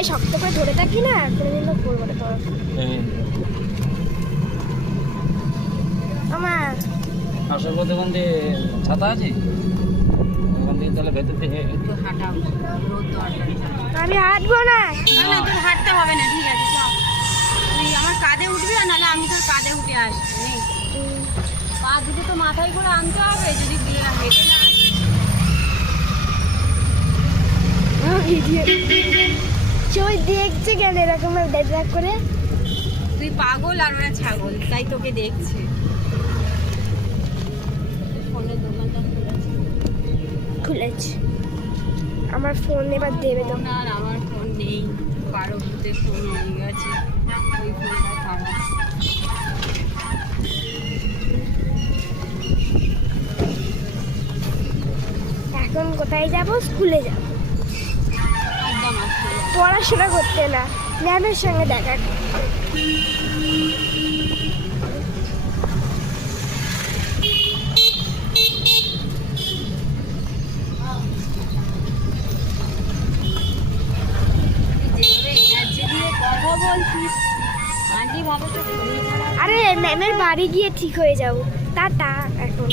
হাতে শক্ত করে ধরে থাকি না, কোনোদিন তো পড়বো না তোর। আমার আসার পথে ওখান দিয়ে ছাতা আছে, ওখান দিয়ে তাহলে ভেতর থেকে একটু হাঁটাও, রোদ তো আমি হাঁটবো না। না না, তোর হাঁটতে হবে না, ঠিক আছে চল। তুই আমার কাঁধে উঠবি, আর নাহলে আমি তোর কাঁধে উঠে আসবি। নেই, পা দুটো তো মাথায় করে আনতে হবে, যদি দিয়ে না হেঁটে না আসি। সবাই দেখছে কেন এরকম দেখ করে? তুই পাগল আর ওরা ছাগল, তাই তোকে দেখছে। ফোনের দোকানটা খুলেছে। আমার ফোন এবার দেবে তো। আর আমার ফোন নেই, কারো ভূতে ফোন হয়ে গেছে, ওই ফোনটা খারাপ। এখন কোথায় যাব? স্কুলে যাব। একদম আসতে হবে। পড়াশোনা করতে না, ম্যামের সঙ্গে দেখা করতে। যেভাবে এনার্জি দিয়ে কথা বলছিস, আন্টি ভাবে তো শরীর খারাপ। আরে ম্যামের বাড়ি গিয়ে ঠিক হয়ে যাব। টাটা এখন।